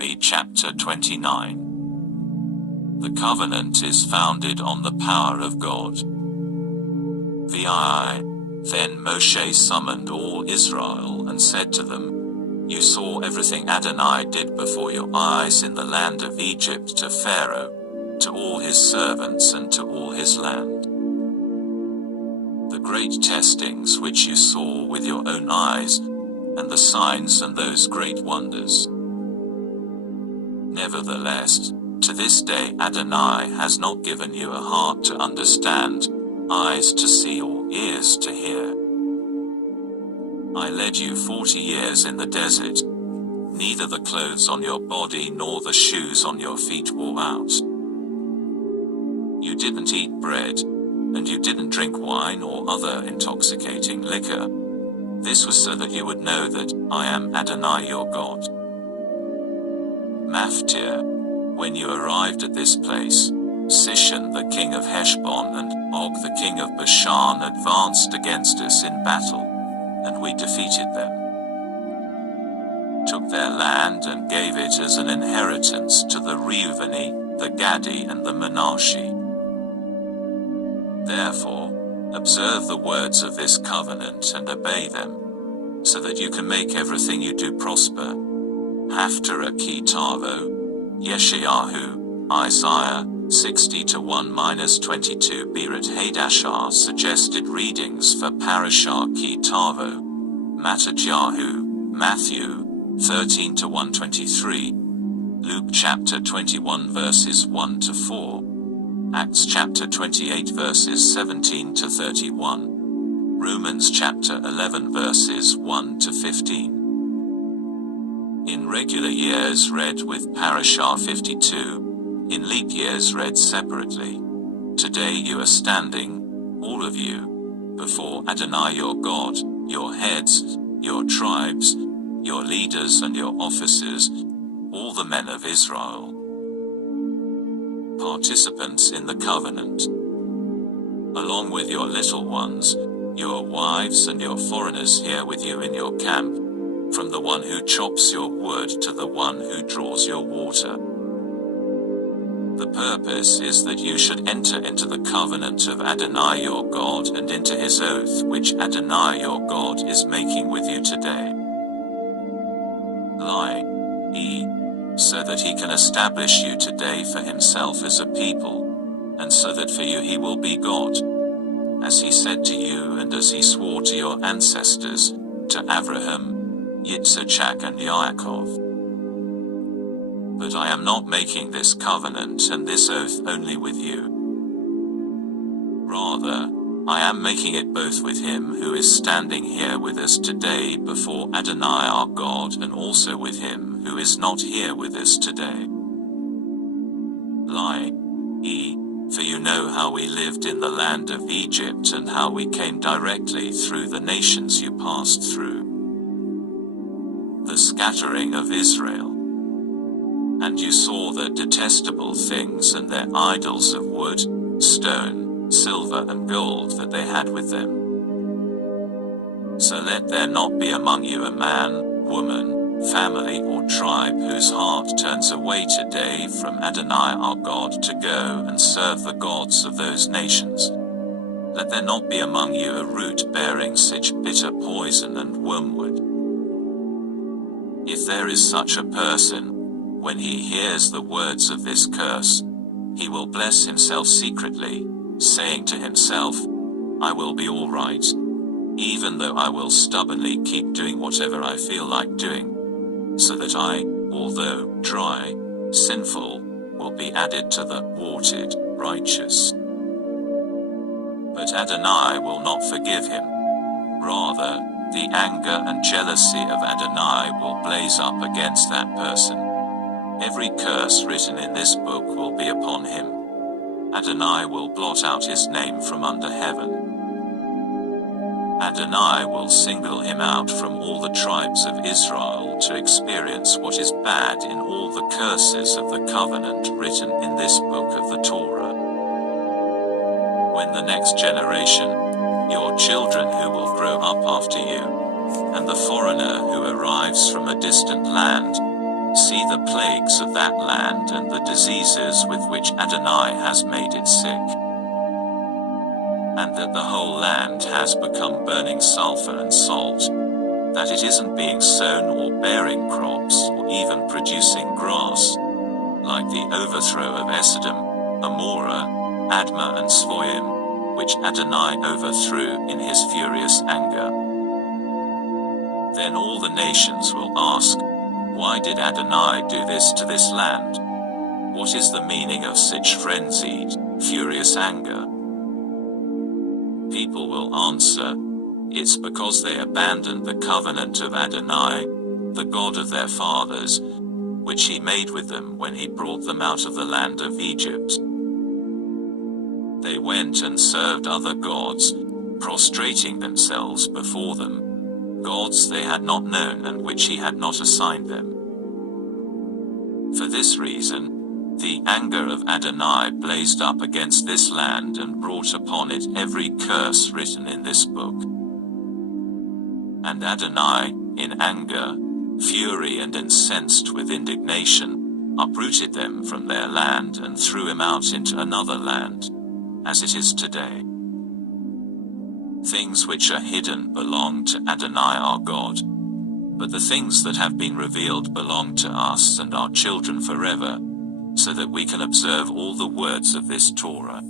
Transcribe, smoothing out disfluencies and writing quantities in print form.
Deuteronomy chapter 29. The covenant is founded on the power of God. Then Moshe summoned all Israel and said to them, You saw everything Adonai did before your eyes in the land of Egypt to Pharaoh, to all his servants and to all his land. The great testings which you saw with your own eyes, and the signs and those great wonders. Nevertheless, to this day Adonai has not given you a heart to understand, eyes to see or ears to hear. I led you 40 years in the desert. Neither the clothes on your body nor the shoes on your feet wore out. You didn't eat bread, and you didn't drink wine or other intoxicating liquor. This was so that you would know that I am Adonai your God. Maftir, when you arrived at this place, Sishan the king of Heshbon and Og the king of Bashan advanced against us in battle, and we defeated them, took their land and gave it as an inheritance to the Reuveni, the Gadi and the Manasseh. Therefore, observe the words of this covenant and obey them, so that you can make everything you do prosper. Haftarah ki tavo, Yeshayahu, Isaiah 60-1-22. Birat Hadashah suggested readings for Parashah ki tavo, Mattatyahu, Matthew 13-123, Luke chapter 21 verses 1-4, Acts chapter 28 verses 17-31, Romans chapter 11 verses 1-15. In regular years read with Parashah 52, in leap years read separately. Today you are standing, all of you, before Adonai your God, your heads, your tribes, your leaders and your officers, all the men of Israel, participants in the covenant, along with your little ones, your wives and your foreigners here with you in your camp, from the one who chops your wood to the one who draws your water. The purpose is that you should enter into the covenant of Adonai your God and into his oath which Adonai your God is making with you today. So that he can establish you today for himself as a people, and so that for you he will be God, as he said to you and as he swore to your ancestors, to Abraham, Yitzhak and Yaakov. But I am not making this covenant and this oath only with you. Rather, I am making it both with him who is standing here with us today before Adonai our God and also with him who is not here with us today. For you know how we lived in the land of Egypt and how we came directly through the nations you passed through. The scattering of Israel. And you saw their detestable things and their idols of wood, stone, silver and gold that they had with them. So let there not be among you a man, woman, family or tribe whose heart turns away today from Adonai our God to go and serve the gods of those nations. Let there not be among you a root bearing such bitter poison and wormwood. If there is such a person, when he hears the words of this curse, he will bless himself secretly, saying to himself, I will be all right, even though I will stubbornly keep doing whatever I feel like doing, so that I, although dry, sinful, will be added to the watered, righteous. But Adonai will not forgive him. Rather, the anger and jealousy of Adonai will blaze up against that person. Every curse written in this book will be upon him. Adonai will blot out his name from under heaven. Adonai will single him out from all the tribes of Israel to experience what is bad in all the curses of the covenant written in this book of the Torah. When the next generation, your children who will grow up after you, and the foreigner who arrives from a distant land, See the plagues of that land and the diseases with which Adonai has made it sick, and that the whole land has become burning sulfur and salt, that it isn't being sown or bearing crops or even producing grass, like the overthrow of Esodom, Amorah, Admah and Zeboim, which Adonai overthrew in his furious anger. Then all the nations will ask, why did Adonai do this to this land? What is the meaning of such frenzied, furious anger? People will answer, it's because they abandoned the covenant of Adonai, the God of their fathers, which he made with them when he brought them out of the land of Egypt. They went and served other gods, prostrating themselves before them, gods they had not known and which he had not assigned them. For this reason, the anger of Adonai blazed up against this land and brought upon it every curse written in this book. And Adonai, in anger, fury and incensed with indignation, uprooted them from their land and threw him out into another land, as it is today. Things which are hidden belong to Adonai our God, but the things that have been revealed belong to us and our children forever, so that we can observe all the words of this Torah.